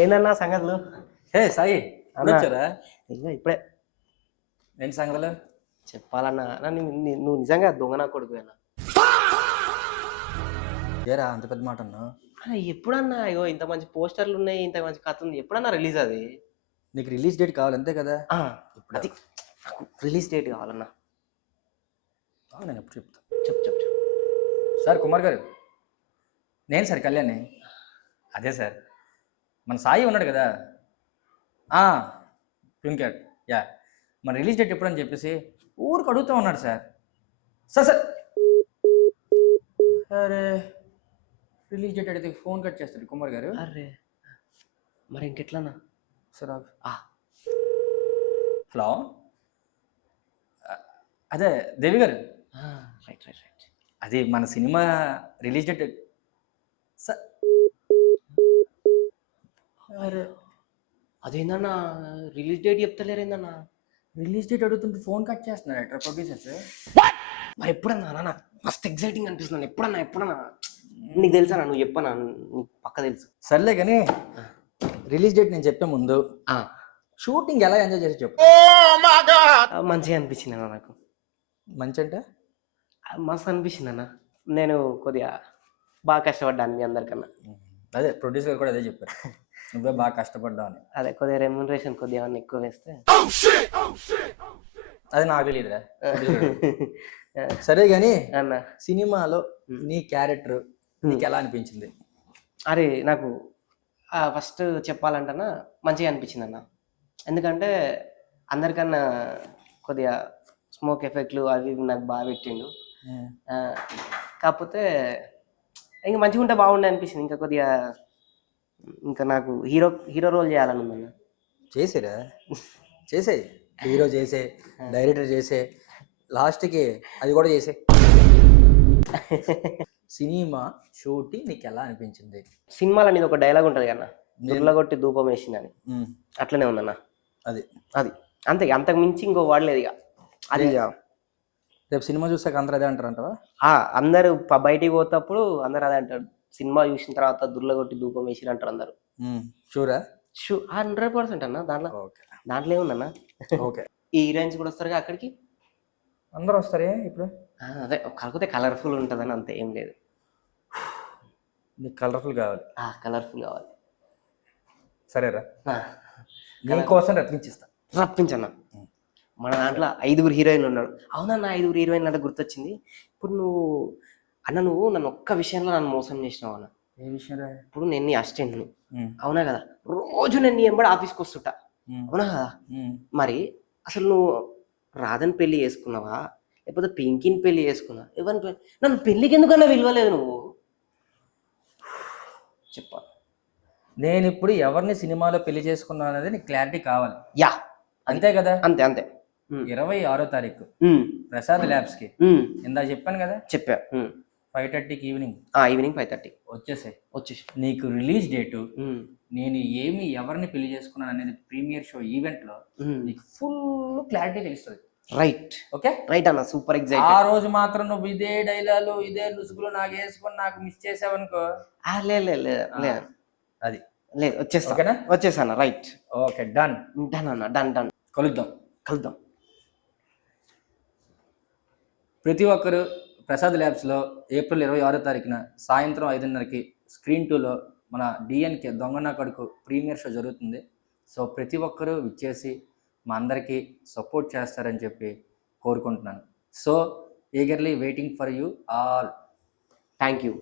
ఏందన్నా సంగతులు? హే సాయి అన్నా. వచ్చారా? ఇంకా ఇప్పుడే ఏంటి సంగతులు? చెప్పాలన్నా నువ్వు నిజంగా దొంగ నా కొడుకు అన్న. ఏరా అంత పెద్ద మాట అన్నా? ఎప్పుడన్నా అయ్యో ఇంత మంచి పోస్టర్లు ఉన్నాయి, ఇంత మంచి కథ ఉంది, ఎప్పుడన్నా రిలీజ్ అది? నీకు రిలీజ్ డేట్ కావాలి అంతే కదా? ఇప్పుడు అది నాకు రిలీజ్ డేట్ కావాలన్నా. నేను ఎప్పుడు చెప్తా. చెప్పు. సార్ కుమార్ గారు, నేను సార్ కళ్యాణ్ని. అదే సార్ మన సాయి ఉన్నాడు కదా, క్యాట్ యా, మన రిలీజ్ డేట్ ఎప్పుడు అని చెప్పేసి ఊరికి అడుగుతూ ఉన్నాడు సార్. సార్ అరే రిలీజ్ డేట్ అడిగితే ఫోన్ కట్ చేస్తాడు కుమార్ గారు. అరే మరి ఇంకెట్లానా సార్? హలో, అదే దేవి గారు. రైట్. అది మన సినిమా రిలీజ్ డేట్ సార్. అరే అదేందన్నా రిలీజ్ డేట్ చెప్తలేరేందన్నా? రిలీజ్ డేట్ అడుగుతుంటే ఫోన్ కట్ చేస్తున్నాడు ప్రొడ్యూసర్స్. మరి ఎప్పుడన్నా నాన్న మస్త్ ఎగ్జైటింగ్ అనిపిస్తుంది. ఎప్పుడన్నా నీకు తెలుసా? నువ్వు చెప్పనా? నీకు పక్క తెలుసు. సర్లే కానీ రిలీజ్ డేట్ నేను చెప్పే ముందు షూటింగ్ ఎలా ఎంజాయ్ చేసి చెప్పు. మంచిగా అనిపించింది అన్న. నాకు మంచి అంటే మస్తు అనిపించింది అన్న. నేను కొద్దిగా బాగా కష్టపడ్డాను మీ అందరికన్నా. అదే ప్రొడ్యూసర్ కూడా అదే చెప్పారు, నువ్వే బాగా కష్టపడ్డావు అని. అదే కొద్దిగా రెమ్యునరేషన్ కొద్దిగా ఏమన్నా ఎక్కువ వేస్తే. అది నాకు తెలియదురా. సరే కానీ అన్న సినిమాలో నీ క్యారెక్టర్ నీకు ఎలా అనిపించింది? అరే నాకు ఫస్ట్ చెప్పాలంటన్నా మంచిగా అనిపించింది అన్న. ఎందుకంటే అందరికన్నా కొద్దిగా స్మోక్ ఎఫెక్ట్లు అవి నాకు బాగా పెట్టిండు. కాకపోతే ఇంకా మంచిగా ఉంటే బాగుండే అనిపించింది. ఇంకా కొద్దిగా ఇంకా నాకు హీరో రోల్ చేయాలని ఉందన్న. చేసే హీరో చేసే, డైరెక్టర్ చేసే, లాస్ట్కి అది కూడా చేసే. సినిమా షూటింగ్ నీకు ఎలా అనిపించింది? సినిమాలో నీది ఒక డైలాగ్ ఉంటుంది కన్నా, దుర్లగొట్టి ధూపం వేసిందని. అట్లనే ఉందన్న. అది అంతే, అంతకు మించి ఇంకో వాడలేదు ఇక. అది రేపు సినిమా చూసాక అందరూ అదే అంటారంటావా? అందరూ బయటికి పోతప్పుడు అందరు అదే అంటారు. సినిమా చూసిన తర్వాత దుర్లగొట్టి ధూపం వేసిరు అంటారు అందరు. షూరా? 100% అన్న. దాంట్లో ఏముందన్న? ఓకే. ఈ హీరోయిన్స్ కూడా వస్తారు అక్కడికి, అందరూ వస్తారే ఇప్పుడు. అదే కాకపోతే కలర్ఫుల్ ఉంటుందని అంతే, ఏం లేదు. నీకు కలర్ఫుల్ కావాలి? కలర్ఫుల్ కావాలి. సరేరా, నీకోసం రప్పించన్న. మన దాంట్లో 5 హీరోయిన్లు ఉన్నాడు. అవునన్న, 5 హీరోయిన్లు అంటే గుర్తొచ్చింది. ఇప్పుడు నువ్వు నన్ను ఒక్క విషయంలో నన్ను మోసం చేసినావు అన్న. ఏ విషయం? ఇప్పుడు నేను నీ అసిస్టెంట్ని, అవునా కదా? రోజు నేను నీ ఎంబడి ఆఫీస్కి వస్తుంటా, అవునా కదా? మరి అసలు నువ్వు రాధని పెళ్లి చేసుకున్నావా లేకపోతే పింకీని పెళ్లి చేసుకున్నావా? ఎవరిని నన్ను పెళ్లికి ఎందుకన్నా విలువలేదు నువ్వు? చెప్పా. నేను ఇప్పుడు ఎవరిని సినిమాలో పెళ్లి చేసుకున్నా అనేది నీకు క్లారిటీ కావాలి. యా, అంతే కదా? అంతే. 26వ తారీఖు ప్రసాద్ ల్యాబ్స్ కి ఇందా చెప్పాను కదా. చెప్పా. 5:30కి ఈవినింగ్ 5:30 వచ్చేసి నీకు రిలీజ్ డేటు, నేను ఎవరిని పెళ్లి చేసుకున్నాను అనేది ప్రీమియర్ షో ఈవెంట్ లో నీకు ఫుల్ క్లారిటీ తెలుస్తుంది. రైట్. ఓకే రైట్ అన్న, సూపర్ ఎగ్జైట్. ఆ రోజు మాత్రం నువ్వు ఇదే డైలాగులు ఇదే లుసుగులు నాకు వేసుకొని నాకు మిస్ చేసావనుకో. అది లేదు, వచ్చేసాను. రైట్. ఓకే, డన్ అన్న, డన్. కలుద్దాం. ప్రతి ఒక్కరు ప్రసాద్ ల్యాబ్స్లో ఏప్రిల్ 26వ తారీఖున సాయంత్రం 5:30కి స్క్రీన్ 2లో మన డిఎన్కే దొంగన కడుకు ప్రీమియర్ షో జరుగుతుంది. సో ప్రతి ఒక్కరూ విచ్చేసి మా అందరికీ సపోర్ట్ చేస్తారని చెప్పి కోరుకుంటున్నాను. So eagerly waiting for you all. Thank you.